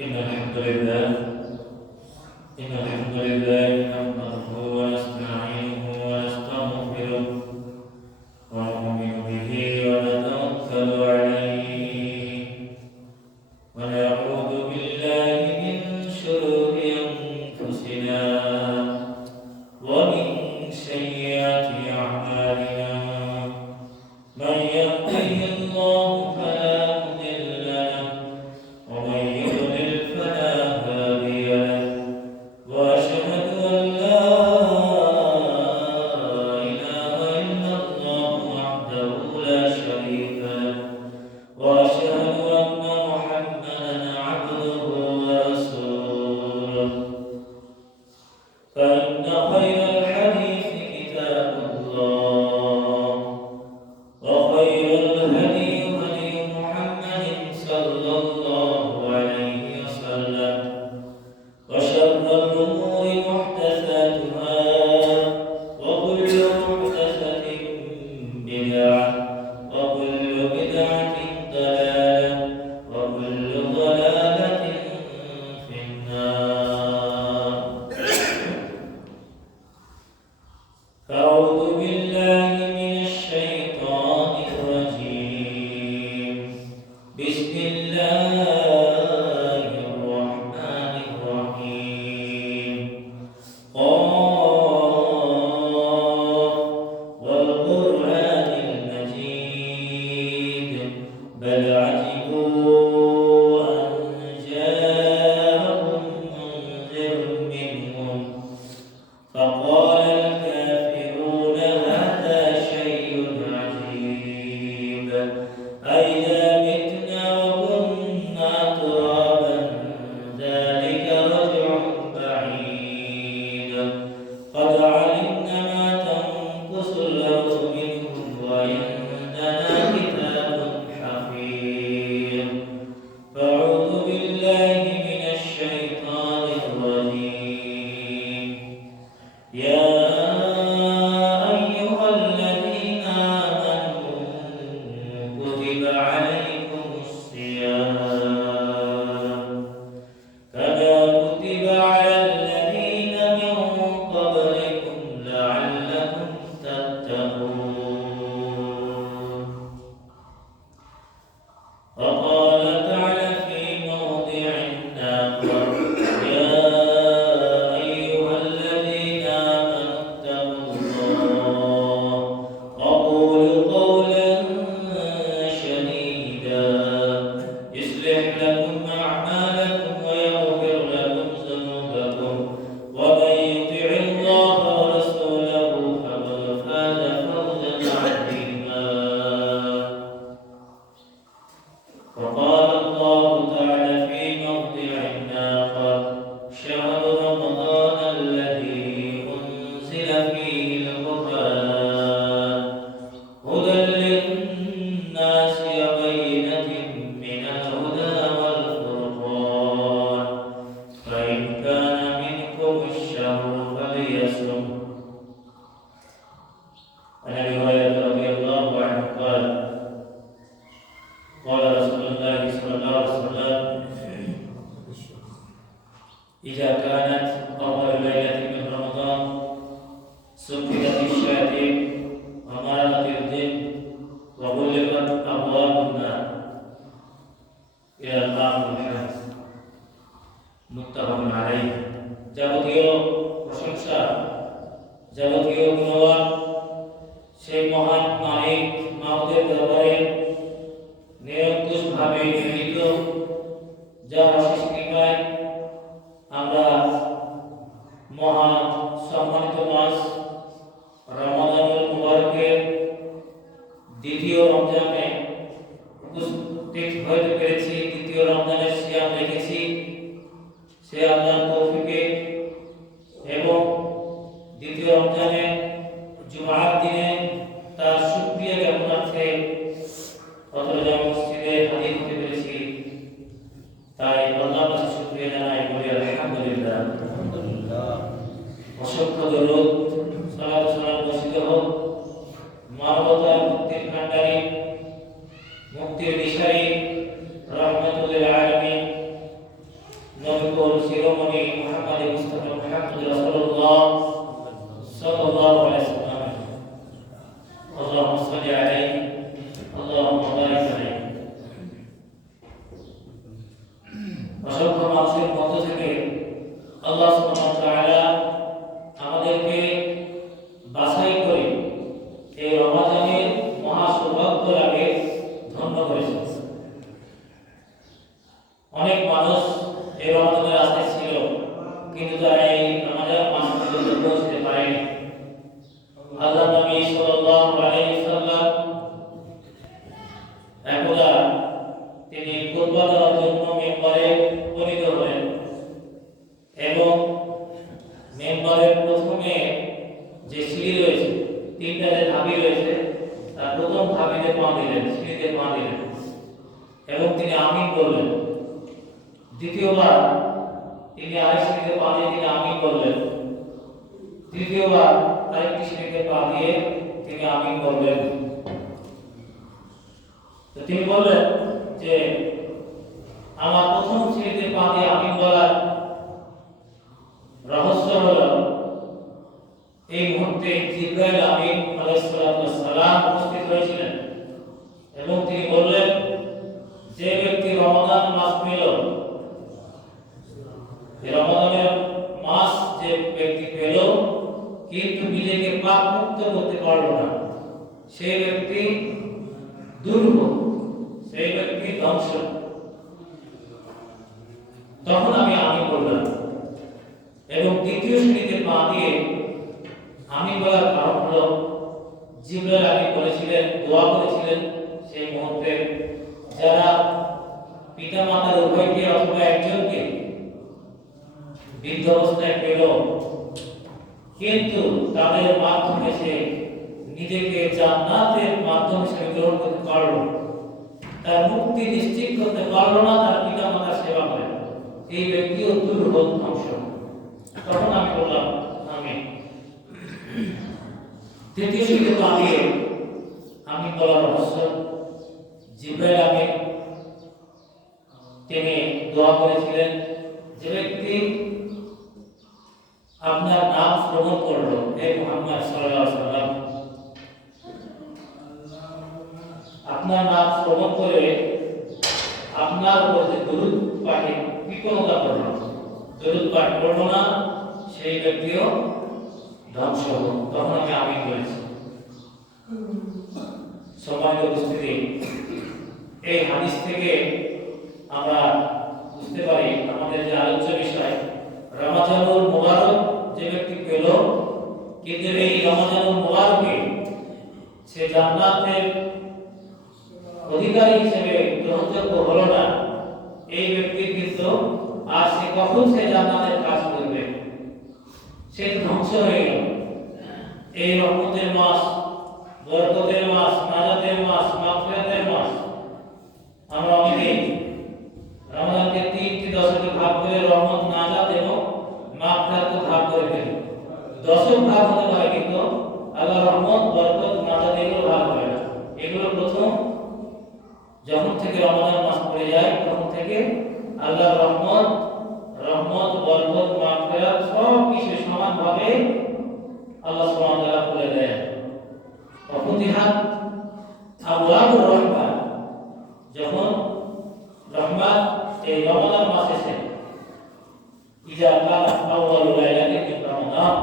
إن الحمد لله نحمده ونستعينه ونستغفره ونؤمن به ونتوكل عليه ونعوذ بالله من شرور أنفسنا ومن سيئات أعمالنا من يهده الله فلا مضل له ومن يضلل فلا هادي له وأشهد أن لا إله إلا الله وحده لا شريك له وأشهد أن محمدا عبده ورسوله فإن خير الحديث كتاب الله وخير الهدي هدي محمد صلى الله عليه وسلم وشر الأمور محدثاتها وكل محدثة بدعة وكل بدعة ضلالة وكل ضلالة في النار أعوذ بالله من الشيطان الرجيم بسم الله الرحمن الرحيم قاف والقرآن المجيد بل عجبوا أن جاءهم منذر منهم فقال الكافرون هذا شيء عجيب أئذا متنا وكنا ترابا ذلك رجع بعيد قد علمنا ما تنقص الأرض منهم وعندنا كتاب حفيظ فأعوذ بالله من الشيطان الرجيم يا أيها الذين آمنوا كتب عليكم الصيام كما كتب على الذين من قبلكم لعلكم تتقون وقال تعالى في موضع آخر يا أيها الذين آمنوا اتقوا الله وقولوا قولا سديدا يصلح لكم أعمالكم ويغفر لكم ذنوبكم ومن يطع الله ورسوله فقد فاز فوزا عظيما وقال الله تعالى في موضع آخر شهر رمضان الذي أنزل فيه القرآن هدى للناس وبينة من الهدى والفرقان فإن كان منكم الشهر فليصم عن أبي هريرة رضي الله عنه قال قال رسول الله صلى الله عليه وسلم إذا كانت أول ليلة من رمضان سكتت الشياطين ومرضت الجن وغلقت أبواب النار إلى آخر الحديث মুত্তাফাক আলাইহি যাবতীয় প্রশংসা যাবতীয় গুণগান সেই মহান মালিক মাহমুদের দরবারে নিরঙ্কুশভাবে নিবেদিত যার অশেষ কৃপায় আমরা মহা সম্মানিত মাস রমাদানুল মুবারকের দ্বিতীয় রমজানে উপস্থিত হতে পেরেছি দ্বিতীয় রমজানের সিয়াম রেখেছি সে আল্লাহর তৌফিকে এবং দ্বিতীয় রমজানে জুমার দিনে তার শুকরিয়া জ্ঞাপনার্থে অতর্জা মসজিদে হাজির হতে পেরেছি তাই আল্লাহর কাছে শুকরিয়া জানাই বলি আলহামদুলিল্লাহ অসংখ্য দরুদ সালাত সালাম বর্ষিত হোক মানবতার মুক্তির ভান্ডারী মুক্তির দিশারী রহমতুল আলামিন আমাদেরকে বাছাই করে এই রমজানের মহা সৌভাগ্য লাভে ধন্য করেছেন। অনেক মানুষ এই রমজানের আশায় ছিল, কিন্তু তারা এই রমজান মাস পর্যন্ত পৌঁছতে পারেনি। আল্লাহ নবী সাল্লাল্লাহু আলাইহি ওয়াসাল্লাম একদা তিনি খুতবা দেওয়ার জন্য মিম্বরে উপনীত হলেন এবং মিম্বরের প্রথমে যে সিঁড়ি রয়েছে, তিনটা যে ধাপি রয়েছে, তার প্রথম ধাপিতে পা দিলেন, সিঁড়িতে পা দিলেন এবং তিনি আমিন বললেন। দ্বিতীয়বার তিনি আরেক সিঁড়িতে পা দিয়ে তিনি আমিন বললেন। তৃতীয়বার আরেকটি সিঁড়িতে পা দিয়ে তিনি আমিন বললেন। তো তিনি বললেন যে আমার প্রথম সিঁড়িতে পা দিয়ে আমিন বলার রহস্য হলো এই মুহূর্তে জিবরাইল আমিন আলাইহিস সালাম উপস্থিত হয়েছিলেন এবং তিনি বললেন, যে ব্যক্তি রমাদান মাস পেল, রমাদানের মাস যে ব্যক্তি পেল কিন্তু নিজেকে পাপ মুক্ত করতে পারল না, সেই ব্যক্তি দুর্ভোগ, সেই ব্যক্তি ধ্বংস। তখন আমি আমিন বললাম এবং দ্বিতীয় শ্রেণীতে পা দিয়ে আমি বলার কারণ হলো জিবরাইল আমিন বলেছিলেন, দোয়া করেছিলেন সেই মুহূর্তে যারা পিতা মাতার উভয়কে অথবা একজনকে বৃদ্ধ অবস্থায় পেল কিন্তু তাদের মাধ্যমে সে নিজেকে জান্নাতের মাধ্যম হিসেবে গ্রহণ করতে পারল, তার মুক্তি নিশ্চিত করতে পারল না, তার পিতা মাতার সেবা করে, এই ব্যক্তিও দুর্ভোগ ধ্বংস। তখন আমি বললাম আমি তৃতীয় সিদ্ধান্ত আমি বলার রহস্য জিবরাইল আমিন তিনি দোয়া করেছিলেন, যে ব্যক্তি আপনার নাম শ্রবণ করলো, হে মুহাম্মদ সাল্লাল্লাহু আলাইহি ওয়াসাল্লাম, আপনার নাম শ্রবণ করে আপনার উপর যে দরুদ পাঠে বিপদতা করলো, দরুদ পাঠ করলো না, সেই ব্যক্তিও ধ্বংস হলো। তখন আমি আমিন বলেছি। সম্মানিত উপস্থিতি, এই হাদিস থেকে আমরা বুঝতে পারি আমাদের যে আলোচ্য বিষয় রমজানুল মুবারক যে ব্যক্তি পেল কিন্তু এই রমজানুল মুবারকে সে জান্নাতের অধিকারী হিসেবে গ্রহণযোগ্য হলো না, এই ব্যক্তি কিন্তু আর সে কখন সে জান্নাতের কাজ করবে, সে ধ্বংস হয়ে গেল। এই রহমতের মাস, বরকতের মাস, নাজাতের মাস, মাগফিরাতের মাস, আমরা অনেকেই রমজানকে তিনটি দশকে ভাগ করে রহমত, নাজাত এবং মাগফিরাতকে ভাগ করে ফেলি। দশক ভাগ হতে পারে কিন্তু আল্লাহ রহমত, বরকত, নাজাত এগুলো ভাগ হয় না। এগুলো প্রথম যখন থেকে রমজান মাস পড়ে যায় তখন থেকে আল্লাহ রহমত, বরকত, মাগফিরাত সব কিছু সমানভাবে আল্লাহ সুবহানাহু ওয়া তাআলা বলে দেন। অফতিহাত আবওয়াবুর রাহমাহ, যখন রহমত এই রমজান মাস এসে ইজা কানা আউয়ালু লাইলাতিন মিন রমাদান,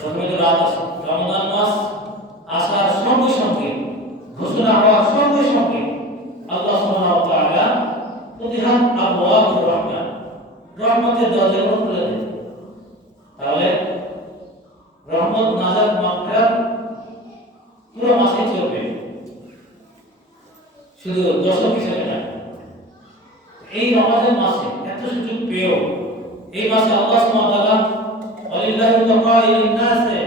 প্রথম রাত আসে, রমজান মাস আসার সঙ্গে সঙ্গে, ঘোষণা হওয়ার সঙ্গে সঙ্গে আল্লাহ সুবহানাহু ওয়া তাআলা ফতিহাত আবওয়াবুর রাহমাহ, রহমতের দরজাগুলো খুলে দেন। তাহলে রহমত, নাজাত, মাগফিরাত পুরো মাসে চলবে, শুধু দশক হিসেবে না। এই রমজান মাসে এত সুযোগ পেয়েও এই মাসে আল্লাহ সুবহানাহু ওয়া তাআলা ওয়ালিল্লাহি তাকাইলিন নাসে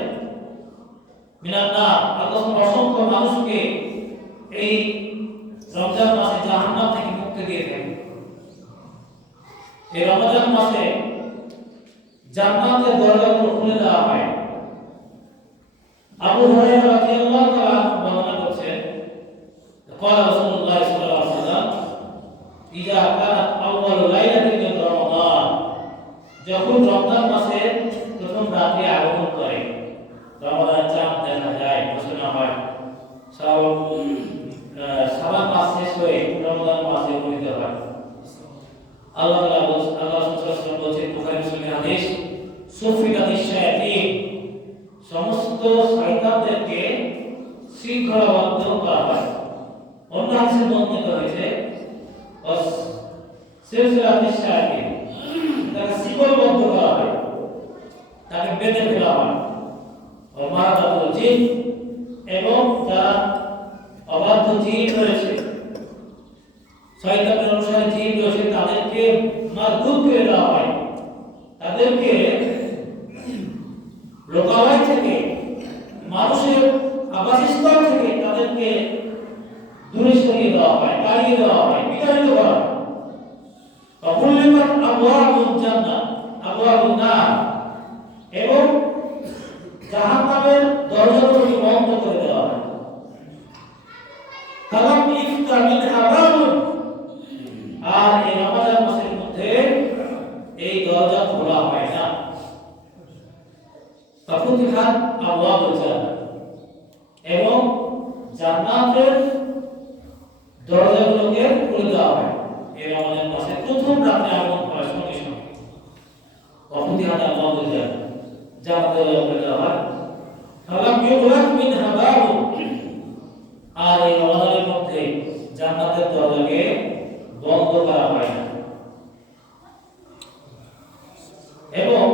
মিনান নার, আল্লাহ অসংখ্য মানুষকে এই রমজান মাসে জাহান্নাম থেকে মুক্তি দিয়ে দেন। এই রমজান মাসে জান্নাতের দরজাগুলো খুলে দেওয়া হয়। আবু হুরায়রা রাদিয়াল্লাহু তাআলা বর্ণনা করছেন, قال رسول الله صلى الله عليه وسلم اذا كانت اول ليله من رمضان, যখন রমজান মাসে প্রথম রাতে আগমন করে, রমজান চাঁদ দেখা যায়, ঘোষণা হয়, শাবান মাস শেষ হয়ে রমজান মাসে উপনীত হয়। আল্লাহ তাআলা বলেন, আল্লাহ রাসূল সাল্লাল্লাহু আলাইহি ওয়াসাল্লাম বলেন বুখারী মুসলিমের হাদিস, সুফিয়াতিশ শায়াতিন, সমস্ত শয়তানদেরকে শৃঙ্খলাবদ্ধ করা হয়। অন্য হাদিসে বর্ণিত হয়েছে সিলসিলাতুশ শায়াতিন, তাকে শিকলবদ্ধ করা হয়, তাকে বেঁধে ফেলা হয়। ও মারাদাতুল জিন, এবং যারা অবাধ্য জিন রয়েছে, শয়তানের অনুসারী জিন রয়েছে, তাদেরকে মারধুর করে দেওয়া হয়, তাদেরকে লোকালয় থেকে, মানুষের আবাসস্থল থেকে তাদেরকে দূরে সরিয়ে দেওয়া হয়, তাড়িয়ে দেওয়া হয়, বিতাড়িত করা হয়। অকুল্লিকাত আবওয়াবুল জান্নাহ আবওয়াবুন নার, এবং জাহান্নামের দরজাগুলোকে বন্ধ করে দেওয়া হয়। ফালাম ইফতা মিনহা বাবুন, আর এই রমজান মাসের মধ্যে এই দরজা খোলা হয় না। ফাফুতিহাত আবওয়াবুল জান্নাহ, এবং জান্নাতের দরজাগুলোকে খুলে দেওয়া হয় এই রমজান মাসে প্রথম রাতে আগমন করার সঙ্গে সঙ্গে। ফাফুতিহাত আবওয়াবুল জান্নাহ, জান্নাতের দরজা খুলে দেওয়া হয়। ফালাম ইউগলাক মিনহা বাবুন, আর এই রমজানের মধ্যে জান্নাতের দরজাকে বন্ধ করা হয় না। এবং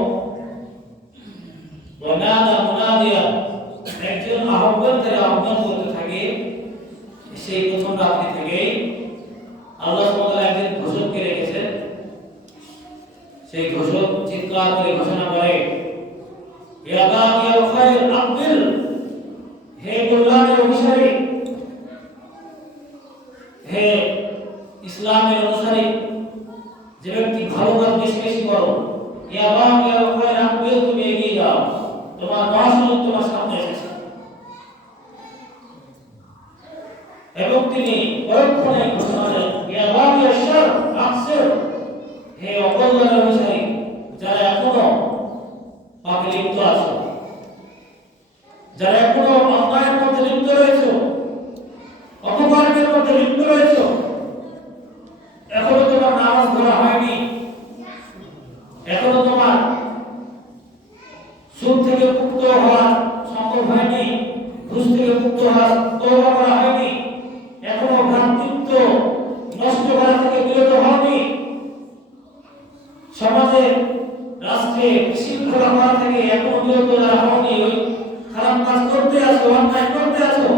ওয়ানাদা মুনাদিয়া, একজন আহ্বানকারী আহ্বান করতে থাকে। সেই প্রথম রাত্রি থেকে আল্লাহ সুবহানাহু ওয়া তাআলা একজন ঘোষককে রেখেছেন। সেই ঘোষক চিৎকার করে ঘোষণা করে, ইয়া বাগিয়াল খায়র আকবিল, হে কল্যাণের অভিসারী, হে ইসলামের অনুসারী, যে ব্যক্তি ভালো কাজ বেশি বেশি করো, ইয়া বাগিয়াল খায়র আকবিল, তুমি এগিয়ে যাও, তোমার মহাসনদ তোমার সামনে এসেছে। এবং তিনি পরক্ষণে ঘোষণা দেন, ইয়া বাগিয়াশ শার আকসির, হে অকল্যাণের অনুসারী, যারা এখনো পাপে লিপ্ত আছো, যারা এখনো অন্যায়ের মধ্যে লিপ্ত রয়েছে, অপকর্মের মধ্যে লিপ্ত রয়েছে, এখনো তোমার নামাজ ধরা হয়নি, এখনো তোমার সুদ থেকে মুক্ত হওয়া সম্ভব হয়নি, ঘুষ থেকে মুক্ত হওয়া তওবা করা হয়নি, এখনো ভ্রাতৃত্ব নষ্ট করা থেকে বিরত হওনি, সমাজে রাষ্ট্রে শৃঙ্খলা করা থেকে এখনো বিরত হওনি, ওই খারাপ কাজ করতে আছো, অন্যায় করতে আছো,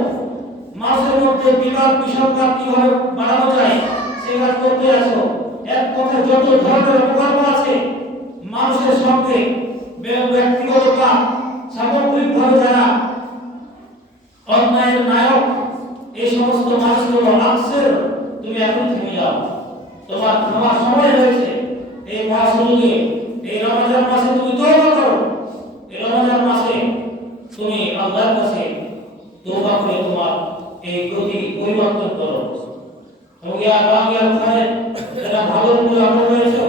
মানুষের মধ্যে বিবাদ বিসংবাদ কিভাবে বাড়ানো যায় সে কাজ করতে আছো, এক কথায় যত ধরনের অপকর্ম আছে মানুষের সঙ্গে ব্যক্তিগত বা সামগ্রিকভাবে যারা অন্যায়ের নায়ক, এই সমস্ত মানুষগুলো আকসের, তুমি এখন থেমে যাও, তোমার থামার সময় হয়েছে। এই মহাসুলুকে এই রমজান মাসে তুমি তওবা করো, এই রমজান মাসে তুমি আল্লাহর কাছে তওবা করে তোমার এই গতি পরিবর্তন করো। এবং ইয়া বাগিয়াল খায়র, যারা ভালো করে আমল করেছো,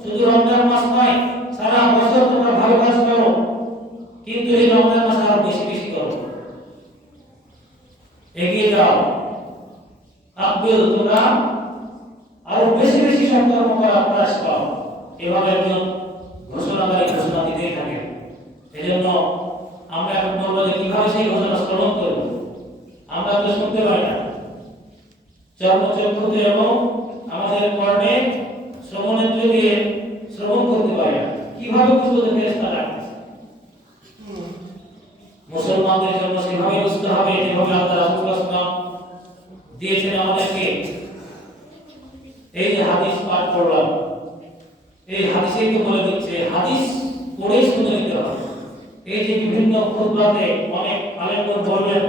শুধু রমজান মাস নয়, সারা বছর তোমরা ভালো কাজ করো, কিন্তু এই রমজান মাসে আরো বেশি বেশি করো, এগিয়ে যাও। আকবিল, তোমরা আরো বেশি বেশি সৎকর্ম করার প্রয়াস করো। এভাবে একজন ঘোষণাকারী ঘোষণা দিতেই থাকে। এই জন্য আমরা এখন বলবো যে কিভাবে সেই ঘোষণা শ্রবণ করব, আমরা তো শুনতে পাই না, চর্মচক্ষুতে এবং আমাদের কর্ণে শ্রবণেন্দ্র দিয়ে শ্রবণ করতে পারি না, কিভাবে বুঝবো যে ফেরেশতা ডাকতেছে? মুসলমানদের জন্য সেভাবে বুঝতে হবে যেভাবে আল্লাহ রাসূল সাল্লাল্লাহু আলাইহি ওয়াসাল্লাম দিয়েছেন আমাদেরকে। এই যে হাদিস পাঠ করলাম, এই হাদিসেই তো বলে দিচ্ছে, হাদিস পড়ে শুনে নিতে হবে। এই যে বিভিন্ন খুতবাতে অনেক আলেমগণ বললেন,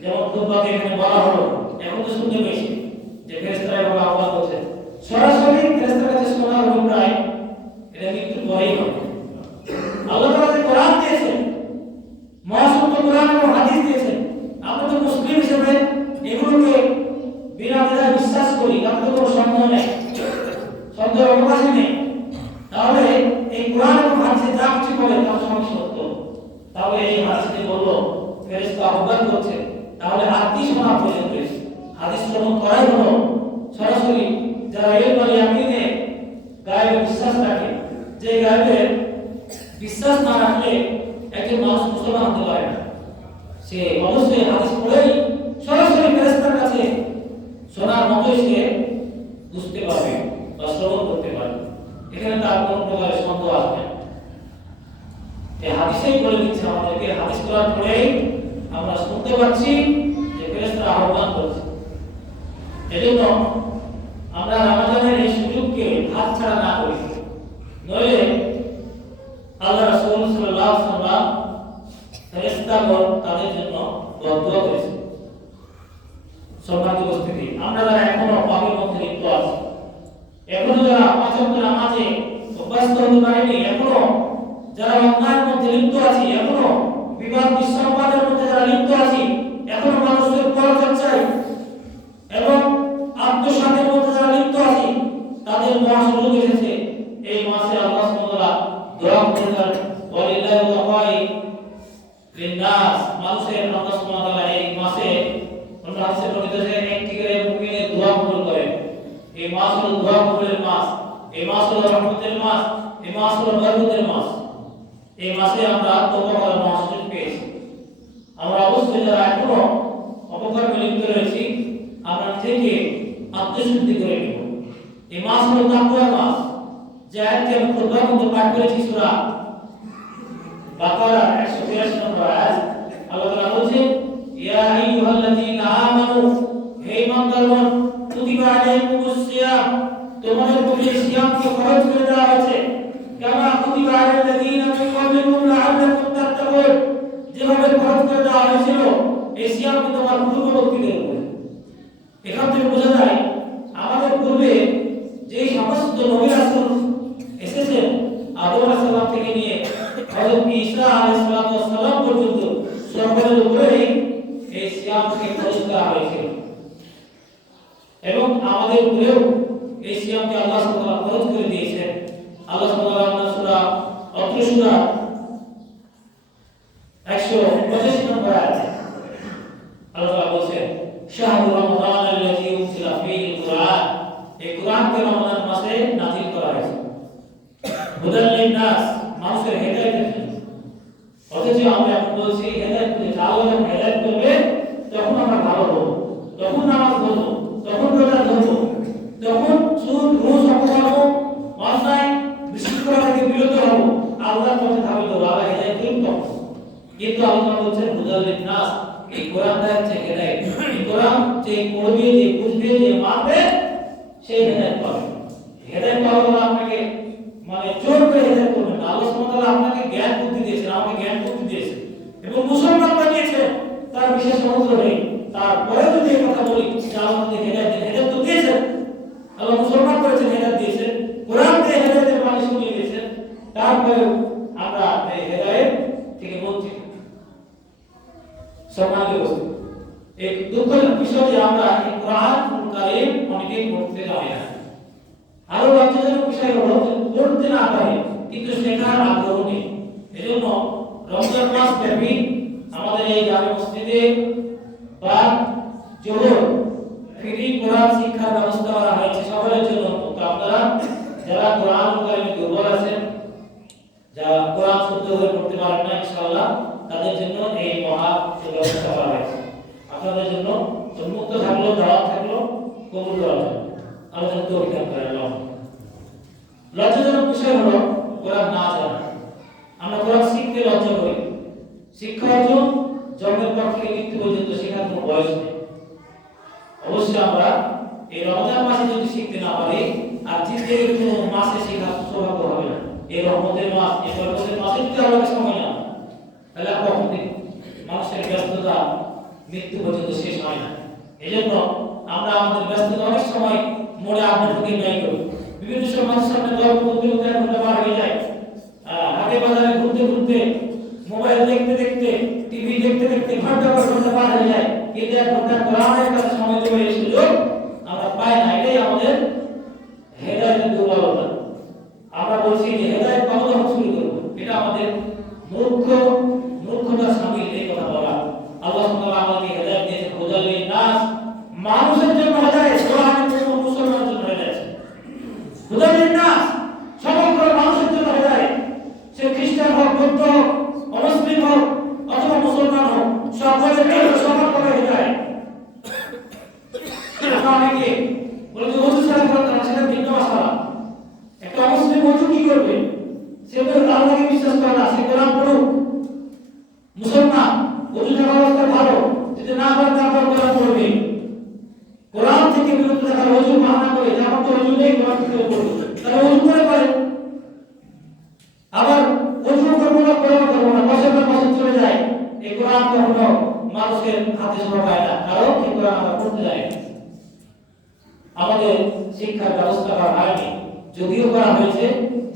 যেমন খুতবাতে এখানে বলা হলো, এখন তো শুনতে পেয়েছি যে ফেরেশতারা এভাবে আহ্বান করছে, সরাসরি ফেরেশতার কাছে শোনার অভিপ্রায় এটা মৃত্যুর পরেই হবে। আল্লাহ তাআলা যে কোরআন দিয়েছেন, মহাসত্য কোরআন এবং হাদিস দিয়েছেন, আমরা তো মুসলিম হিসেবে এগুলোকে বিনা দ্বিধায় বিশ্বাস করি, তাতে কোনো সন্দেহ নেই, সন্দেহের অবকাশই নেই। তাহলে এই কোরআন এবং হাদিসে যা কিছু বলে তা সবই সত্য। তাহলে এই হাদিসে বললো ফেরেশতা আহ্বান করছে, তাহলে আর কি শোনা প্রয়োজন রয়েছে? হাদিস শ্রবণ করাই হলো সরাসরি যারা ইলম ওয়াল ইয়াকিনে গায়েবে বিশ্বাস রাখে। যে গায়েবে বিশ্বাস না রাখলে একজন একজন মানুষ মুসলমান হতে পারে না, সে অবশ্যই হাদিস পড়েই সরাসরি ফেরেশতার কাছে শোনার মতোই সে বুঝতে পারবে বা শ্রবণ করতে পারবে, এখানে তার কোনো প্রকারের সন্দেহ আসবে না। এই হাদিসেই বলে দিচ্ছে আমাদেরকে, হাদিস কোরআন পড়েই আমরা শুনতে পাচ্ছি যে ফেরেশতারা আহ্বান করছে। এজন্য আমরা রমজানের এই সুযোগকে হাতছাড়া না করি, নইলে আল্লাহ রাসূল সাল্লাল্লাহু আলাইহি ওয়াসাল্লাম ফেরেশতাগণ তাদের জন্য দোয়া করেছেন। সম্মানিত উপস্থিতি, আমরা যারা এখনো পাপের মধ্যে লিপ্ত আছি, এখনো যারা পাঁচ ওয়াক্ত নামাজে অভ্যস্ত হতে পারিনি, এখনো যারা অন্যায়ের মধ্যে লিপ্ত আছি, এখনো বিবাদ বিসম্বাদের মধ্যে যারা লিপ্ত আছি, এখনো মানুষের পরচর্চায় এবং আত্মসাতের মধ্যে যারা লিপ্ত আছি, তাদের মহা সুযোগ এসেছে। এই মাসে আল্লাহ সুবহানাহু ওয়া তাআলা দোয়া করেছেন, ওয়ালিল্লাহি ওয়াফাই লিন্নাস, মানুষের আল্লাহ সুবহানাহু ওয়া তাআলা এই মাসে অন্য হাদিসে বর্ণিত যে একটি করে মুমিনের দোয়া কবুল করেন। এই মাস হলো দোয়া কবুলের মাস, এই মাস হলো রহমতের মাস, এই মাস হলো বরকতের মাস। এই মাসে আমরা তওবা করার মহা সুযোগ পেয়েছি। আমরা অবশ্যই যারা এখনো অপকর্মে লিপ্ত রয়েছি, আমরা নিজেকে আত্মশুদ্ধি করে নেব। এই মাস হলো তাকওয়ার মাস, যে আয়াতটি আমি খুতবার মধ্যে পাঠ করেছি সূরা বাকারা 182 নম্বর আয়াত। আল্লাহ তাআলা বলেছেন, ইয়া আইয়ুহাল্লাযীনা আমানু, হে ঈমানদারগণ, কুতিবা আলাইকুমুস সিয়াম, তোমাদের উপরে সিয়ামকে ফরজ করে দেওয়া হয়েছে, কামা কুতিবা আলাল্লাযীনা মিন ক্বাবলিকুম লাআল্লাকুম তাত্তাকুন, যেভাবে ফরজ করে দেওয়া হয়েছিল এই সিয়ামকে তোমার পূর্ববর্তীদের উপরে। এখান থেকে বোঝা যায় আমাদের পূর্বে যে সমস্ত নবী রাসূল এসেছেন, আদম আলাইহিস সালাম থেকে নিয়ে হযরত ঈসা আলাইহিস সালাম পর্যন্ত সকলের উপরেই এই সিয়ামকে ফরজ করা হয়েছিল, এবং আমাদের উপরেও এই সিয়ামকে আল্লাহ সুবহানাহু ওয়া তাআলা ফরজ করে দিয়েছেন। আল্লাহ সুবহানাহু ওয়া তাআলা সূরা সূরা 185 নম্বর আয়াতে আল্লাহ তাআলা বলেন, শাহরু রমাদান আল্লাযী উনজিলা ফীহিল কুরআন, এই কুরআনকে রমাদান মাসে নাযিল করা হয়েছে, হুদাল লিন-নাস, মানুষের হেদায়েতের জন্য। অথচ আমরা এখন বলছি হেদায়েত পেলে, আল্লাহ যখন হেদায়েত করবে তখন আমরা ভালো হব, তখন নামাজ পড়ব, তখন রোজা ধরব, তখন সুদ ঘুষ অপকর্ম অন্যায় বিশৃঙ্খলা থেকে বিরত হব, আল্লাহর পথে ধাবিত হব, আল্লাহ হেদায়েত দিন তখন। কিন্তু আল্লাহ বলছেন হুদাল লিন-নাস, এই কোরআনটা হচ্ছে হেদায়েত। এই কোরআন যে পড়বে, যে বুঝবে, যে মানবে, সেই হেদায়েত পাবে। হেদায়েত পাওয়া হলো আপনাকে মানে জোর করে হেদায়েত করবেন না। আল্লাহ সুবহানাহু ওয়া তাআলা আপনাকে জ্ঞান বুদ্ধি দিয়েছেন, আমাকে জ্ঞান বুদ্ধি দিয়েছেন এবং মুসলমান বানিয়েছেন, তার বিশেষ অনুগ্রহ নেই। তারপরে যদি এই কথা বলি যে আল্লাহ আমাদের হেদায়েত দেন, হেদায়েত তো দিয়েছেন, আল্লাহ মুসলমান করেছেন, হেদায়েত দিয়েছেন, কোরআন দিয়ে হেদায়েতের বাণী শুনিয়ে দিয়েছেন, তারপরে আমরা এই হেদায়েত থেকে বঞ্চিত। সম্মানিত উপস্থিতি, এই দুঃখের বিষয় যে আমরা এই কোরআনুল কারীম অনেকেই পড়তে জানি না। আরো লজ্জাজনক বিষয় হলো পড়তে না পারে কিন্তু শেখার আগ্রহ নেই। এজন্য রমজান মাস ব্যাপী আমাদের এই জামে মসজিদে বা জোহর ফ্রি কোরআন শিক্ষার ব্যবস্থা করা হয়েছে সকলের জন্য। তো আপনারা যারা কোরআনুল কারীমে দুর্বল আছেন, যারা কোরআন শুদ্ধ করে পড়তে পারেন না, ইনশাআল্লাহ তাদের জন্য এই মহা ব্যবস্থা করা হয়েছে। আপনাদের জন্য উন্মুক্ত থাকলো, দাওয়াত থাকলো, কবুল করা হবে। আলোচনা তো অভিজ্ঞান করে আল্লাহ। লজ্জাজনক বিষয় হলো কোরআন না জানা। আমরা কোরআন শিখতে লজ্জা করি। শিক্ষা অর্জন জন্মের পর থেকে মৃত্যু পর্যন্ত শেখার কোনো বয়স নেই। অবশ্যই আমরা এই রমজান মাসে যদি শিখতে না পারি, আর জিন্দেগির কোনো মাসে শেখার সৌভাগ্য হবে না। এই রহমতের মাস, এই বরকতের মাসে যদি আমাদের সময় না, তাহলে কখনোই মানুষের ব্যস্ততা মৃত্যু পর্যন্ত শেষ হয় না। এজন্য আমরা আমাদের ব্যস্ততা অনেক সময় মোড়ে আপনার ঢুকে ব্যয় করি। বিভিন্ন সময় মানুষের সামনে গল্প করতে করতে এক ঘন্টা পার হয়ে যায়, হাটে বাজারে ঘুরতে ঘুরতে, মোবাইল দেখতে দেখতে, টিভি দেখতে দেখতে ঘন্টা পর ঘন্টা পার হয়ে যায়, কিন্তু এক ঘন্টা কোরআনের কাছে সময় দেওয়ার এই সুযোগ আমরা পাই না। এটাই আমাদের হেদায়েতের দুর্বলতা। আমরা বলছি যে হেদায়েত পাবো তখন শুরু করবো, এটা আমাদের মূর্খতার শামিল এই কথা বলা। আল্লাহ সুবহানাহু ওয়া তাআলা আমাদেরকে হেদায়েত দিয়েছেন, হুদাল লিন-নাস, মানুষের জন্য হেদায়েত, কোরআনের জন্য, মুসলমানের জন্য হেদায়েত। হুদাল লিন-নাস, সমগ্র মানুষের জন্য হেদায়েত। সে খ্রিস্টান হোক, বৌদ্ধ হোক, অমুসলিম হোক, সকলের জন্য সমান হয়ে যায়। অনেকে বলে যে ওযু ছাড়া কোরআন না, সেটা ভিন্ন মাসালা। একটা অমুসলিম ওযু কি করবে? সে তো আল্লাহকে বিশ্বাস করে না, সে কোরআন পড়ুক। মুসলমান ওযু থাকা অবস্থা ভালো, যদি না পারে তারপর কোরআন পড়বে। কোরআন থেকে বিরত থাকার ওযু বাহানা করে, যে আমার তো ওযু নেই, কোরআন থেকে পড়বো, তাহলে ওযু করে পারে। আবার ওযু করবো না, কোরআন করবো না, বছর চলে যায়, এই কোরআন কখনো মানুষের হাতে শোভা পায় না, কারণ এই কোরআন আমরা পড়তে যাই। আমাদের শিক্ষার ব্যবস্থা করা হয়নি, যদিও করা হয়েছে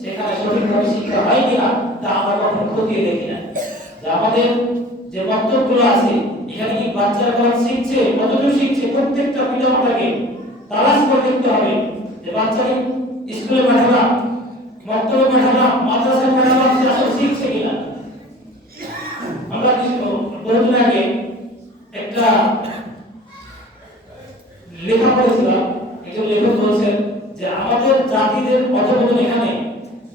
সেখানে সঠিকভাবে শিক্ষা হয় কিনা তা আমরা কখনো খতিয়ে দেখি না। যে আমাদের যে বক্তব্যগুলো আছে, এখানে কি বাচ্চারা কোরআন শিখছে, কতটুকু শিখছে, প্রত্যেকটা পিতামাতাকে তালাশ করে দেখতে হবে যে বাচ্চাকে স্কুলে পাঠালাম, মক্তবে পাঠালাম, মাদ্রাসায় পাঠালাম, সে আসলে শিখছে কিনা। আমরা বহুদিন আগে একটা লেখা পড়েছিলাম, একজন লেখক বলছেন যে আমাদের জাতিদের অধঃপতন এখানে,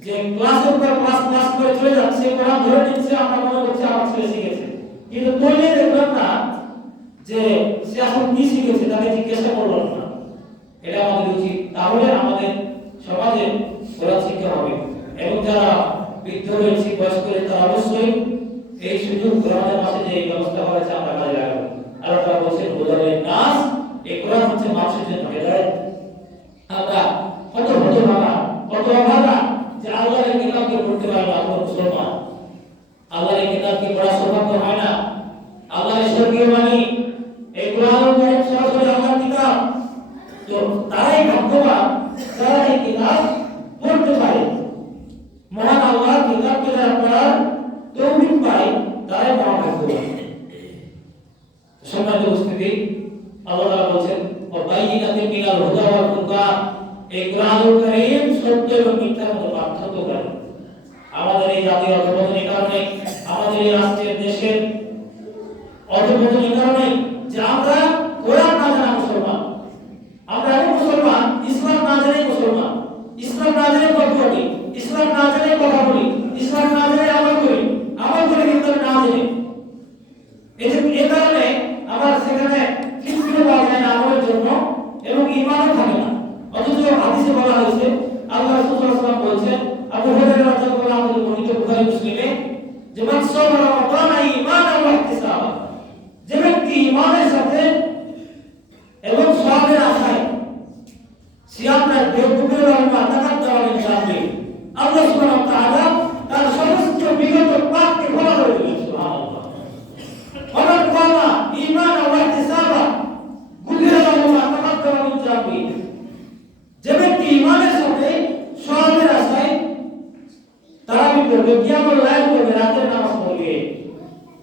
যে ক্লাসের পর ক্লাস করে চলে যাচ্ছে, কোরআন ধরে নিচ্ছে, আমরা মনে করছি আমার ছেলে শিখেছে, কিন্তু বইলে দেখলাম না যে সে আসলে কি শিখেছে, তাকে জিজ্ঞাসা করলাম না। এটা আমাদের উচিত। তাহলে আমাদের সমাজে কোরআন শিক্ষা হবে, এবং যারা বৃদ্ধ রয়েছে, বয়স্ক রয়েছে, তারা অবশ্যই এই সুযোগ কোরআনের মাসে যে ব্যবস্থা করেছে আমরা কাজে লাগাবো। আর তারা বলছেন হুদাল্লিন নাস, এই কোরআন হচ্ছে মানুষের জন্য হেদায়েত। আমরা কত ভাবা, কত অভাগা যে আল্লাহর কিতাবকে পড়তে পারি না, আমরা মুসলমান। আল্লাহর কিতাবকে পড়া সৌভাগ্য হয় না। আল্লাহর স্বর্গীয় বাণী এই কোরআনুল কারীম সরাসরি আল্লাহর কিতাব। তো তারাই ভাগ্যবান যারা এই কিতাব পড়তে পারে। মহান আল্লাহর কিতাবকে যারা পড়ার তৌফিক পায়, তারাই মহাভাগ্যবান। সম্মানিত উপস্থিতি, আল্লাহ তাআলা বলেন ওয়াবাইয়িনাতিন মিনাল হুদা ওয়াল ফুরকান, এই কোরআনুল কারীম সত্য এবং মিথ্যার মধ্যে পার্থক্য করে। আমাদের এই জাতীয় অধঃপতনের কারণে, আমাদের এই রাষ্ট্রের দেশের অধঃপতনের কারণে যে আমরা কোরআন না জানা মুসলমান, আমরা এমন মুসলমান ইসলাম না জানে মুসলমান, ইসলাম না জানে কথা বলি, ইসলাম না জানে কথা বলি, ইসলাম না জানে আমল করি কিন্তু না জানি। এই কারণে আমার সেখানে তৃপ্তিও পাওয়া যায় না আমলের জন্য, এবং ঈমানও থাকে না। অথচ হাদিসে বলা হয়েছে, আল্লাহ রাসূল সাল্লাল্লাহু আলাইহি ওয়াসাল্লাম বলেছেন, আবু হুরায়রা রাদিয়াল্লাহু আনহু বর্ণিত বুখারী মুসলিমে, যে মান সামা রমাদান ঈমানান ওয়া ইহতিসাবা, যে ব্যক্তি ঈমানের সাথে এবং সওয়াবের আশায় সিয়াম রাখবে, কুফর আল্লাহ তাকাদ্দাম মিন জানবি, আল্লাহ সুবহানাহু ওয়া তাআলা তার সমস্ত বিগত পাপকে ক্ষমা করে দিবেন। সুবহানাল্লাহ। ওমান কামা ঈমানান ওয়া ইহতিসাবা কুফর আল্লাহ তাকাদ্দাম মিন জানবি, যে ব্যক্তি ঈমানের সাথে সওয়াবের আশায় তারাবি করবে, কিয়ামুল লাইল করবে, রাতের নামাজ পড়বে,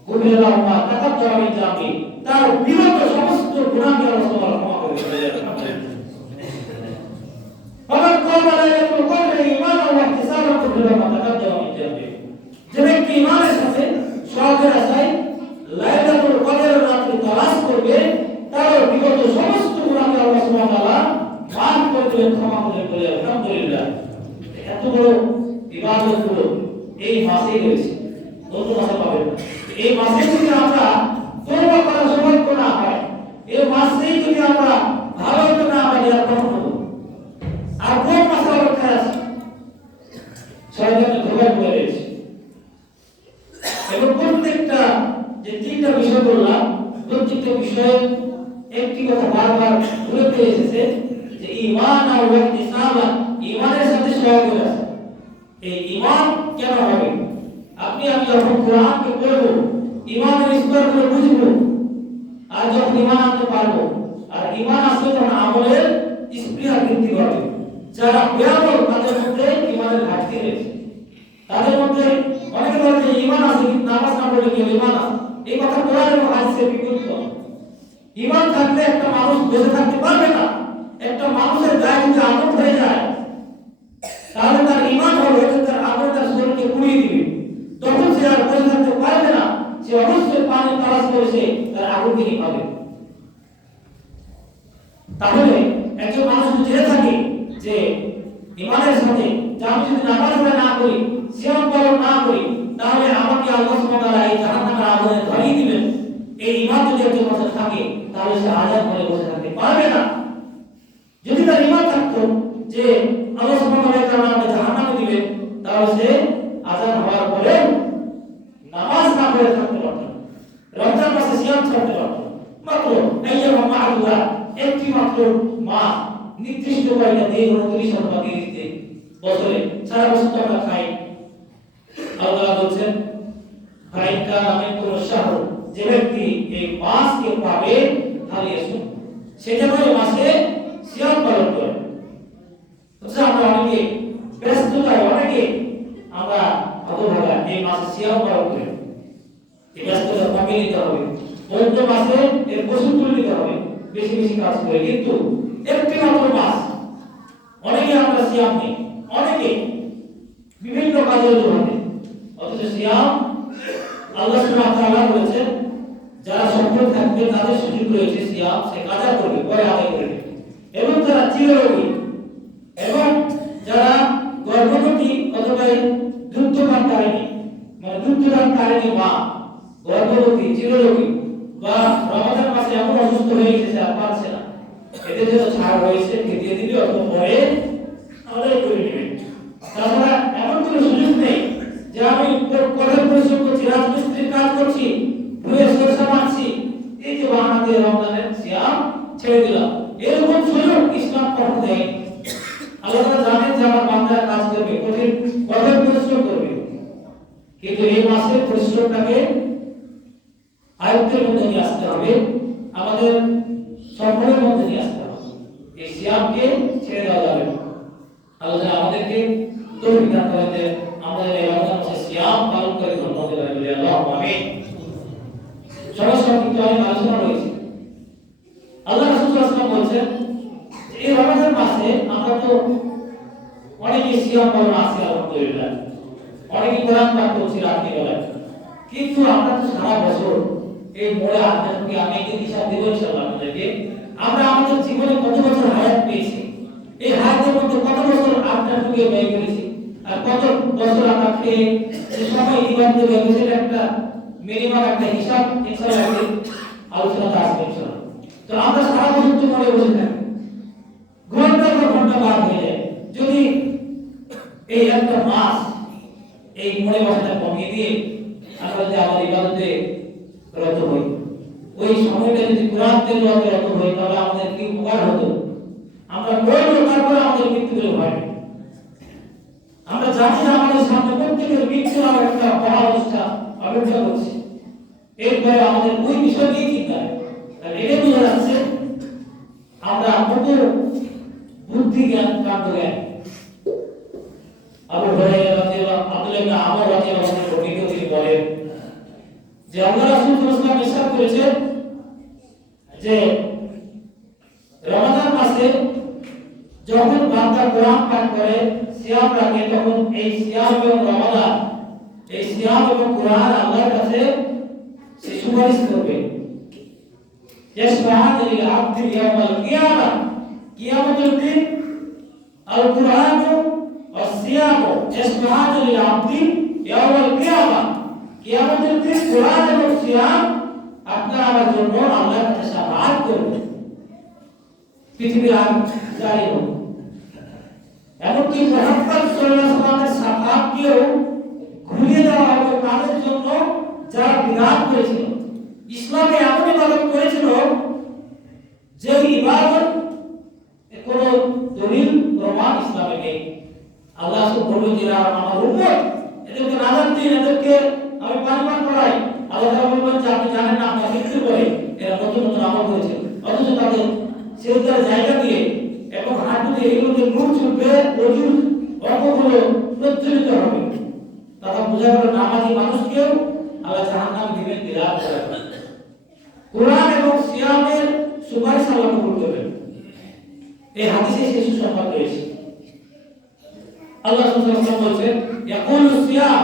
কুফর আল্লাহ তাকাদ্দাম মিন জানবি, তার বিগত সমস্ত গুনাহকে আল্লাহ সুবহানাহু ওয়া তাআলা ক্ষমা করে দিবেন। ওমান কামা লাইলাতুল কদরি ঈমানান ওয়া ইহতিসাবান কুফর আল্লাহ তাকাদ্দাম মিন জানবি, যে ব্যক্তি ঈমানের সাথে সওয়াবের আশায় লাইলাতুল কদরের রাতে তালাশ করবে, তার বিগত সমস্ত গুনাহকে আল্লাহ সুবহানাহু ওয়া তাআলা মাফ করে দিবেন, ক্ষমা করে দিবেন। আলহামদুলিল্লাহ, এত বড় ইবাদতগুলো এই মাসেই রয়েছে, অন্য মাসে পাবেন না। এই মাসে যদি আমরা তওবা করার সৌভাগ্য না হয়, এই মাসেই যদি আমরা ভালো হতে না পারি, আর কখন হবো? আর কোন মাসে অপেক্ষায় আছি? শয়তানের ধোঁকায় পড়ে রয়েছে। এবং প্রত্যেকটা যে তিনটা বিষয় বললাম, প্রত্যেকটা বিষয়ে একটি কথা বারবার ঘুরে এসেছে, যে ঈমান আর ইহতিসাবা, ঈমানের সাথে সওয়াবের আছে। এই ঈমান কেন হবে? আমি যখন কোরআনকে পড়ব, ঈমানের স্তরগুলো বুঝব, আর যখন ঈমান আনতে পারবো, আর ঈমান আসলে তখন আমলের স্পৃহা বৃদ্ধি পাবে। যারা বেআমল, তাদের মধ্যে ঈমানের ঘাটতি রয়েছে। তাদের মধ্যে অনেকে বলে যে ঈমান আছে কিন্তু নামাজ না পড়লে কি ঈমান আছে? এই কথা কোরআন এবং হাদিসের বিপরীত। ঈমান থাকলে একটা মানুষ বেঁচে থাকতে পারবে না। একটা মানুষের গায়ে যদি আগুন হয়ে যায়, তাহলে তার ঈমান হবে যে তার আগুন তার শরীরকে পুড়িয়ে দিবে, তখন সে আর বেঁচে থাকতে পারবে না। সে অবশ্যই পানি তালাশ করেছে, তার আগুনকে নিভাবে। তাহলে একজন মানুষ যদি জেনে থাকে যে ঈমানের সাথে যে আমি যদি নামাজ না করি, সিয়াম পালন না করি, তাহলে আমাকে আল্লাহ সুবহানাহু ওয়া তাআলা এই জাহান্নামের আগুনে ধরিয়ে দিবেন, এই ঈমান যদি একজন মানুষের থাকে তাহলে সে আজাদ করে বসে থাকতে পারবে না। যদি তার ঈমান থাকতো যে আল্লাহ সুবহানাহু ওয়া তাআলা আমাকে জাহান্নামে দিবেন, তাহলে সে আজান হওয়ার পরে নামাজ না পড়ে থাকতে পারত না, রমজান মাসে সিয়াম ছাড়তে পারত না। মাত্র আইয়ামা মা'দুদা, একটি মাত্র মাস, নির্দিষ্ট কয়েকটা দিন, 29 অথবা 30 দিন বছরে, সারা বছর তো আমরা খাই। আল্লাহ বলছেন ফাইকা আমিনকুম শাহর, যে ব্যক্তি এই মাসকে পাবে তাহলে আসুন সে যেন এই মাসে সিয়াম পালন করে। বুঝছেন, আমরা অনেকে ব্যস্ততায় অনেকে আমরা হতভাগা এই মাসে সিয়াম পালন করি। এই ব্যস্ততা কমিয়ে নিতে হবে, অন্য মাসে এর প্রস্তুত করে নিতে হবে, বেশি বেশি কাজ করে। কিন্তু একটি মাত্র মাস, অনেকে আমরা সিয়াম নেই, অনেকে বিভিন্ন কাজের জন্য, অথচ সিয়াম আল্লাহ সুবহানাহু ওয়া তাআলা বলেছেন যারা সফল থাকবে তাদের সুযোগ রয়েছে সিয়াম সে কাজা করবে, পরে আদায় করবে। এবং যারা চিররোগী এবং যারা গর্ভবতী অথবা দুগ্ধদানকারিণী, মানে দুগ্ধদানকারিণী মা, গর্ভবতী, চিররোগী বা রমাদান মাসে এমন অসুস্থ হয়ে গেছে আর পারছে না, এদের জন্য ছাড় হয়েছে, দিয়ে দিবে অথবা পরে আদায় করে নেবে। তাছাড়া এমন কোনো সুযোগ নেই যে আমি কঠোর পরিশ্রম করছি, রাজমিস্ত্রির কাজ করছি, ধুয়ে সরষা মারছি, এই যে বাহানা দিয়ে রমজানের সিয়াম ছেড়ে দিলাম, এরকম সুযোগ ইসলাম কখনো দেয়নি। আল্লাহ তাআলা জানেন যে আমার বান্দারা কাজ করবে, কঠোর পরিশ্রম করবে, কিন্তু এই মাসের পরিশ্রমটাকে আয়ত্তের মধ্যে নিয়ে আসতে হবে, আমাদের সম্পদের মধ্যে নিয়ে আসতে হবে। এই সিয়ামকে ছেড়ে দেওয়া যাবে না। আল্লাহ তাআলা আমাদেরকে তৌফিক দান করেন যে আমাদের এই রমজান মাসে সিয়াম পালন করে ধন্যবাদ বলি। আল্লাহুম্মা আমিন। সমস্যা কিন্তু অনেক আলোচনা রয়েছে। আল্লাহ রাসূল সাল্লাল্লাহু আলাইহি ওয়াসাল্লাম বলেছেন এই রমজান মাসে আমরা তো অনেকে সিয়াম পালন আছে আলহামদুলিল্লাহ, অনেকে কোরআন পাঠ করছি রাত্রি বেলায়, কিন্তু আমরা তো সারা বছর এই মোড়ে আড্ডা ঢুকে, আমি একদিন হিসাব দেব ইনশাআল্লাহ আপনাদেরকে, আমরা আমাদের জীবনে কত বছর হায়াত পেয়েছি, এই হায়াতের মধ্যে কত বছর আড্ডা ঢুকে ব্যয় করেছি, আর কত বছর আমরা খেয়ে যে সময় ইবাদতে ব্যয় করেছি, একটা মিনিমাম একটা হিসাব ইনশাআল্লাহ আলোচনাতে আসবে ইনশাআল্লাহ। তো আমরা সারা বছর তো মনে বসে থাকি, ঘন্টার পর ঘন্টা পার হয়ে যায়। যদি এই একটা মাস এই মনে বসাটা কমিয়ে দিয়ে আমরা যদি আমাদের ইবাদতে রত হই, ওই সময়টা যদি কোরআন তেলাওয়াতে রত হই, তাহলে আমাদের কি উপকার হতো। আমরা মরবো, তারপরে আমাদের মৃত্যু হলে ভয় নেই। আমরা জানি যে আমাদের সামনে প্রত্যেকের মৃত্যু আর একটা মহা অনুষ্ঠান অপেক্ষা করছে, এরপরে আমাদের ওই বিষয় নিয়ে চিন্তা নেই। তাহলে এটা বোঝা যাচ্ছে আমরা কত বুদ্ধি জ্ঞান কাণ্ড জ্ঞান। আবু হুরায়রা রাদিয়াল্লাহু আব্দুল্লাহ ইবনে আমর রাদিয়াল্লাহু আনহু তিনি বলেন যে আল্লাহ রাসূল সাল্লাল্লাহু আলাইহি ওয়াসাল্লাম ইরশাদ করেছেন যে রমজান মাসে যখন বান্দা কোরআন পাঠ করে, সিয়াম রাখে, তখন এই সিয়াম এবং রমাদান, এই সিয়াম এবং কোরআন আল্লাহর কাছে সে সুপারিশ করবে। ইয়াশফাআন লিল আবদি ইয়াওমাল কিয়ামা, কিয়ামতের দিন আল কোরআন ওয়াস সিয়াম ইয়াশফাআন লিল আবদি ইয়াওমাল কিয়ামা, কিয়ামতের দিন কোরআন এবং সিয়াম আপনার আমার জন্য আল্লাহর কাছে শাফাআত করবে। পৃথিবীর আর জারি হোক, এমনকি মুহাম্মদ সাল্লাল্লাহু আলাইহি ওয়াসাল্লামের শাফাআতকেও ঘুরিয়ে দেওয়া হবে তাদের জন্য যারা বিধান করেছিল। ইসলামে এমন ইবাদত করেছিল যে ইবাদত কোন দলিল প্রমাণ ইসলামে নেই। আল্লাহ বলবেন যে আমার উম্মত, এদেরকে নাজাত দিন, এদেরকে আমি পানি পান করাই। আল্লাহ তাআলা বলবেন যে আপনি জানেন না, আপনার মৃত্যু করে এরা নতুন নতুন আমল করেছে, অথচ তাদের সেজদার জায়গা দিয়ে এবং হাঁটু দিয়ে এগুলোকে নূর চলবে, ওজুর অঙ্গগুলো প্রজ্বলিত হবে। তারা বোঝা গেল নামাজি মানুষকেও আল্লাহ জাহান্নামে দিবেন বিরাট করে। কোরআন এবং সিয়ামের সুপারিশ আল্লাহ কবুল করবেন, এই হাদিসে সেই সুসংবাদ রয়েছে। আল্লাহ সুবহানাহু ওয়া তাআলা বলেন ইয়াকুলু সিয়াম,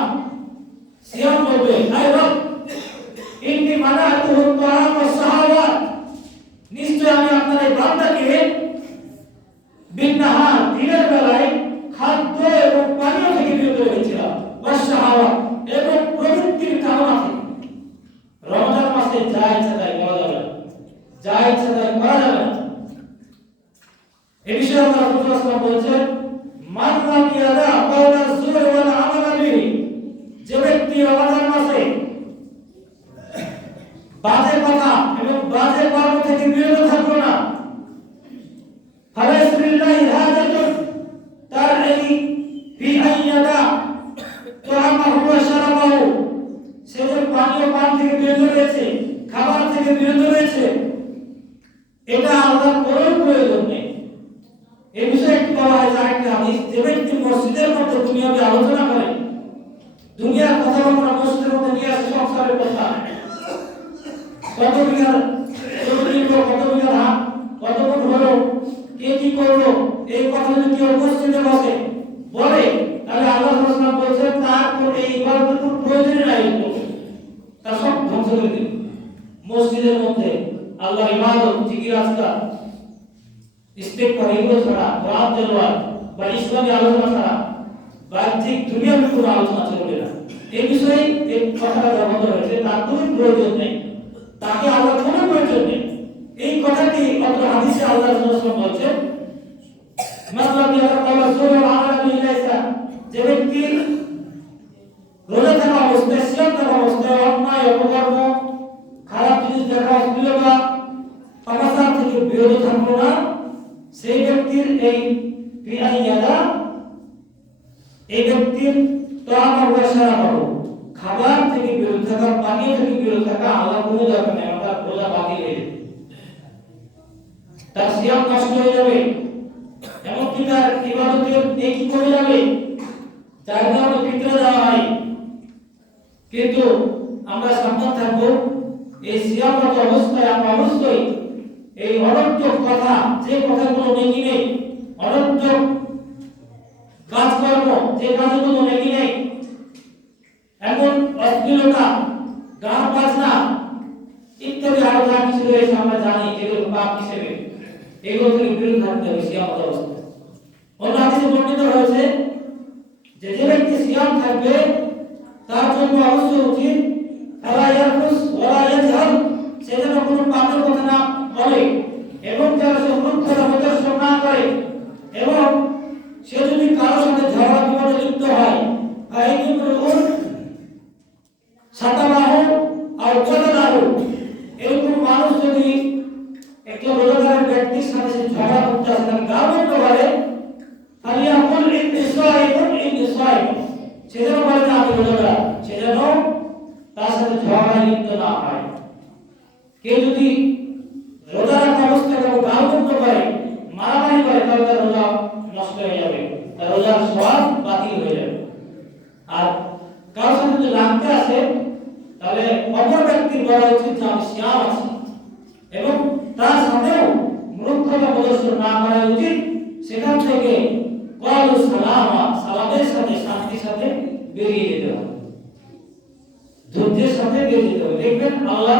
সিয়াম বলবে আয় রব ইন্নী মানাতুহু তাআম ওয়াস সাহাওয়াত, নিশ্চয় আমি আপনার এই বান্দাকে বিন্নাহার দিনের বেলায় খাদ্য এবং পানীয় থেকে বিরত রেখেছিলাম, ওয়াস সাহাওয়াত এবং প্রবৃত্তির কামনা থেকে। রমজান মাসে মাসে যা ইচ্ছা তাই করা যাবে না, যা ইচ্ছা তাই করা যাবে না। এই বিষয়ে আল্লাহ রাসূল সাল্লাল্লাহু আলাইহি ওয়াসাল্লাম বলেছেন, মান লাম ইয়াদা কাওলা যুর ওয়াল আমাল বিহি, যে ব্যক্তি রমজান মাসে বাজে কথা এবং বাজে কর্ম থেকে বিরত থাকলো না, ফালাইসা লিল্লাহি হাজাতুন, তার এই ফি আইয়াদা তাআমাহু ওয়া শারাবাহু, সে যে পানীয় পান থেকে বিরত রয়েছে, খাবার থেকে বিরত রয়েছে, এটা আল্লাহর কোনো প্রয়োজন নেই। এই বিষয়ে একটু বলা হয় আরেকটা হাদিস, যে ব্যক্তি মসজিদের মধ্যে দুনিয়াবি আলোচনা করে, দুনিয়ার কথাবার্তা মসজিদের মধ্যে নিয়ে আসে, সংসারের কথা, কত বিঘার কত বিঘা ধান কত গুণ হলো, কে কি করলো, এই কথা যদি কেউ মসজিদে বসে বলে, তাহলে আল্লাহ রাসূল বলেছেন তার কোনো এই ইবাদতের কোনো প্রয়োজন নাই, তার সব ধ্বংস করে দিন। মসজিদের মধ্যে আল্লাহর ইবাদত, জিকির, আজকার, ইস্তেগফার, এগুলো ছাড়া, কোরআন তেলাওয়াত বা ইসলামী আলোচনা ছাড়া বাহ্যিক দুনিয়ার কোনো আলোচনা চলবে না। এই বিষয়ে এই কথাটা বলা হয়েছে, তার কোনো প্রয়োজন নেই, তাকে আল্লাহর কোনো প্রয়োজন নেই। এই কথাটি অত হাদিসে আল্লাহ রাসূল বলেছেন, মাসলাম ইয়ারা কাওলা যুর ওয়াল আমাল বিহি, যে ব্যক্তি রোজা থাকা অবস্থায়, সিয়াম থাকা অবস্থায় অন্যায়, অপকর্ম, খারাপ জিনিস দেখা, অশ্লীলতা, পাপাচার থেকে বিরত থাকলো না, সেই ব্যক্তির এই ফিআইয়াদা, এই ব্যক্তির তাআমা ওয়া শারাবাহু, খাবার থেকে বিরত থাকা, পানীয় থেকে বিরত থাকা আল্লাহ কোনো দরকার নেই, তার রোজা বাতিল হয়ে যাবে, তার সিয়াম নষ্ট হয়ে যাবে, এমনকি তার ইবাদতের নেকি কমে যাবে, যার কারণে ফিতরা দেওয়া হয়। কিন্তু আমরা সাবধান থাকবো, এই সিয়ামরত অবস্থায় আমরা অবশ্যই এই অনর্থক কথা, যে কথাগুলো নেকি নেই, অনর্থক কাজকর্ম, যে কাজগুলো নেকি নেই, এমন অশ্লীলতা, গান বাজনা ইত্যাদি আরো যা কিছু রয়েছে আমরা জানি যেগুলো পাপ হিসেবে, এগুলো থেকে বিরত থাকতে হবে সিয়ামত অবস্থায়। অন্য হাদিসে বর্ণিত হয়েছে যে যে ব্যক্তি সিয়াম থাকবে তার জন্য অবশ্যই উচিত আলা ইয়ারফুস ওয়ালা ইয়াজহার, সে যেন কোনো পাপের কথা না বলে এবং যারা সে মূর্খতা প্রদর্শন না করে, এবং সে যদি কারোর সাথে ঝগড়া বিবাদে লিপ্ত হয়, ফাইনিমরুন সাতাবাহু আর জাদালাহু, এরকম মানুষ যদি একটা রোজাদারের ব্যক্তির সাথে সে ঝগড়া করতে আসে, তাকে গালমন্দ করে, ফালিয়াকুল ইনসাইবুন ইনসাইব, সে যেন বলে যে আমি রোজাদার, সে যেন তার সাথে ঝগড়া লিপ্ত না হয়। কেউ যদি রোজা রাখা অবস্থায় কাউকে গালমন্দ করে, মারামারি করে, তাহলে তার রোজা নষ্ট হয়ে যাবে, তার রোজার সওয়াব বাতিল হয়ে যাবে। আর কারোর সাথে যদি লাগতে আসে, তাহলে অপর ব্যক্তির বলা উচিত যে আমি সিয়াম আছি, এবং তার সাথেও মূর্খতা প্রদর্শন না করা উচিত, সেখান থেকে ক্বালু সালামা, সালামের সাথে, শান্তির সাথে বেরিয়ে যেতে হবে, ধৈর্যের সাথে বেরিয়ে যেতে হবে। দেখবেন আল্লাহ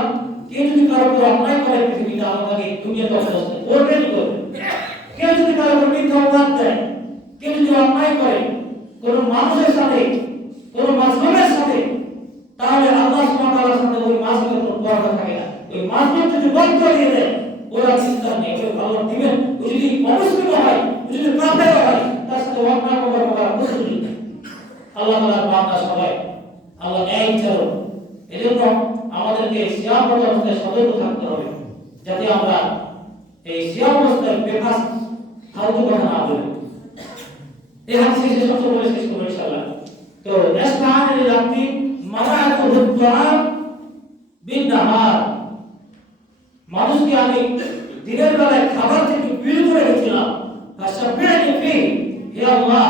কেউ যদি কারোর উপর অন্যায় করে পৃথিবীতে, আল্লাহকে দুনিয়াতে অবস্থা করবেনই করবে। কেউ যদি কারোর উপর মিথ্যা অপবাদ দেয়, কেউ যদি অন্যায় করে কোনো মানুষের সাথে, কোনো মাজলুমের সাথে, তাহলে আল্লাহ সুবহানাহু ওয়া তাআলার সাথে ওই মাজলুমের কোনো পরোয়া থাকে না। ওই মাজলুম যদি বন্ধ দিয়ে দেয়, ওরা চিন্তা নেই, ওই আল্লাহ দিবেন। ও যদি অমুসলিম হয়, ও যদি কাফের হয়, তার সাথে অন্যায় করার কোনো সুযোগ নেই। আল্লাহ তাআলার বান্দা সবাই, আল্লাহ ন্যায় বিচারক। এজন্য আমাদেরকে সিয়াম অবস্থায় সতর্ক থাকতে হবে, যাতে আমরা এই সিয়াম অবস্থায় বেফাস ফালতু কথা না বলি। এই হাদিসে শেষ কথা বলে শেষ করব ইনশাআল্লাহ। তো নাসমাআন রাব্বি মানাআতু দুআম বিন-নাহার, মানুষকে আমি দিনের বেলায় খাবার থেকে বিরত রেখেছিলাম, ফাসাবিহনি ফি, হে আল্লাহ,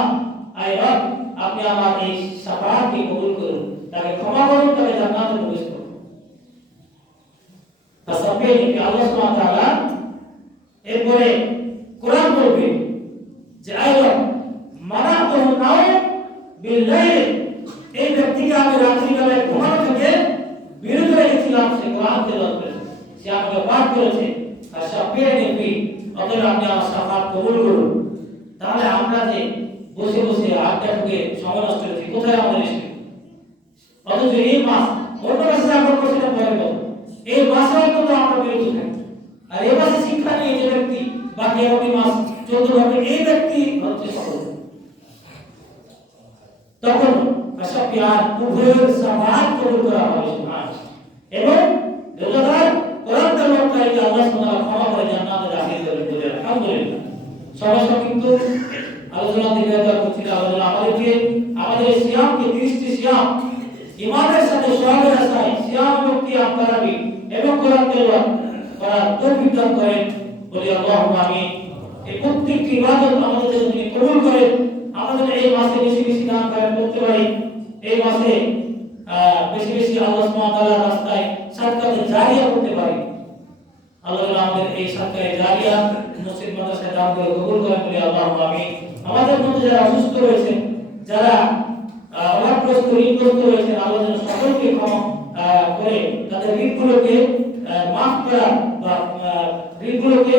আই রব, আপনি আমার এই শাফাআতকে কবুল করুন, তাকে ক্ষমা করুন, তাকে জান্নাতে প্রবেশ করুন। ফাসাবিহনি ফি, আল্লাহ সুবহানাহু ওয়া তাআলা এরপরে কোরআন বলবে যে আই রব মানাআতু নাও বিল-লাইল, এই ব্যক্তিকে আমি রাত্রি বেলায় ঘুমানো থেকে বিরত রেখেছিলাম, সে কোরআন তেলাওয়াত করেছে, সে আমাকে পাঠ করেছে, আর শাফিয়ানি ফি, অতএব আপনি আমার শাফাত কবুল করুন। তাহলে আমরা যে বসে বসে আড্ডা ঢুকে সময় নষ্ট করেছি, কোথায় আমাদের ইসলাম? অথচ এই মাস অন্য মাসে আমরা করছিলাম পরে, এই থাকে। আর এই মাসে শিক্ষা নিয়ে যে ব্যক্তি বাকি 11টি মাস চলতে পারবে, এই ব্যক্তি হচ্ছে সফল। তখন আশাকিয়ান উভয়ের সামাত কবুল করা হবে এবং রোজাদার কোরআন তেলাওয়াতকারীকে আল্লাহ সুবহানাহু ওয়া তাআলা ক্ষমা করে জান্নাতে দাখিল করবেন বলে আলহামদুলিল্লাহ। সমস্ত কিন্তু আলোচনা দীর্ঘায়িত করছি না। আলোচনা আমাদের সিয়ামকে 30টি সিয়াম ইমানের সাথে সওয়াবের আশায় সিয়াম এবং কিয়াম তারাবি এবং কোরআন তেলাওয়াত করার তৌফিক দান করেন বলি আল্লাহুম্মা আমিন। এই প্রত্যেকটি ইবাদত আমাদের জন্য তিনি কবুল করেন। আমাদের এই মাসে বেশি বেশি দান খয়রাত করতে পারি, এই মাসে বেশি বেশি আল্লাহ সুবহানাহু ওয়া তাআলার রাস্তায় সাদকাতে জারিয়া করতে পারি। আল্লাহ আমাদের এই সাদকায়ে জারিয়া মসজিদ মাদ্রাসায় দান করে কবুল করেন বলি আল্লাহুম্মা আমিন। আমাদের মধ্যে যারা অসুস্থ রয়েছেন, যারা অভাবগ্রস্ত ঋণগ্রস্ত রয়েছেন, আল্লাহ যেন সকলকে ক্ষমা করে তাদের ঋণগুলোকে মাফ করা বা ঋণগুলোকে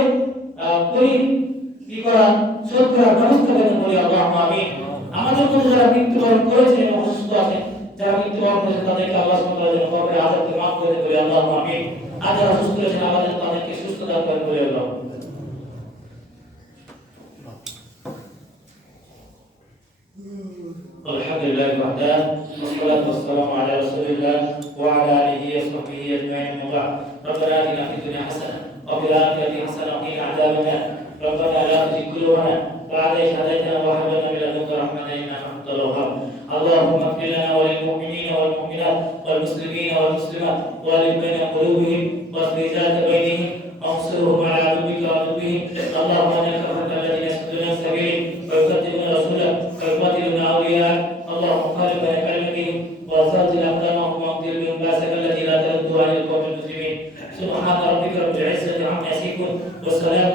শোধ করার ব্যবস্থা করেন বলি আল্লাহুম্মা আমিন। আমাদের মধ্যে যারা মৃত্যুবরণ করেছেন এবং অসুস্থ আছেন, যারা মৃত্যুবরণ করেছেন তাদেরকে আল্লাহ সুবহানাহু ওয়া তাআলা কবরে আযাবকে মাফ করে দেন বলি আল্লাহুম্মা আমিন। আর যারা অসুস্থ রয়েছেন আল্লাহ যেন তাদেরকে সুস্থ দান করেন বলি আল্লাহ। আলহামদুলিল্লাহ ওয়াহদা ওয়াসসালাতু ওয়াসসালামু আলা রাসূলিল্লাহ ওয়া আলা আলিহি ওয়া সাহবিহি আজমাইন। ربنا آتنا في الدنيا حسنة وفي الآخرة حسنة وقنا عذاب النار. ربنا لا تزغ قلوبنا بعد إذ هديتنا وهب لنا من لدنك رحمة إنك أنت الوهاب. اللهم اغفر لنا وللمؤمنين والمؤمنات والمسلمين والمسلمات وألف بين قلوبهم واصلح ذات بينهم وانصرهم على عدوك وعدوهم. اللهم إنك كفرت الذين يصدون عن سبيلك ويكذبون رسولك ويقاتلون أولياءك. اللهم خالف بين كلمتهم وزلزل أقدامهم واقتل بهم بأسك الذي لا ترد عن القوم المسلمين. سبحان ربك رب العزة عما يصفون والسلام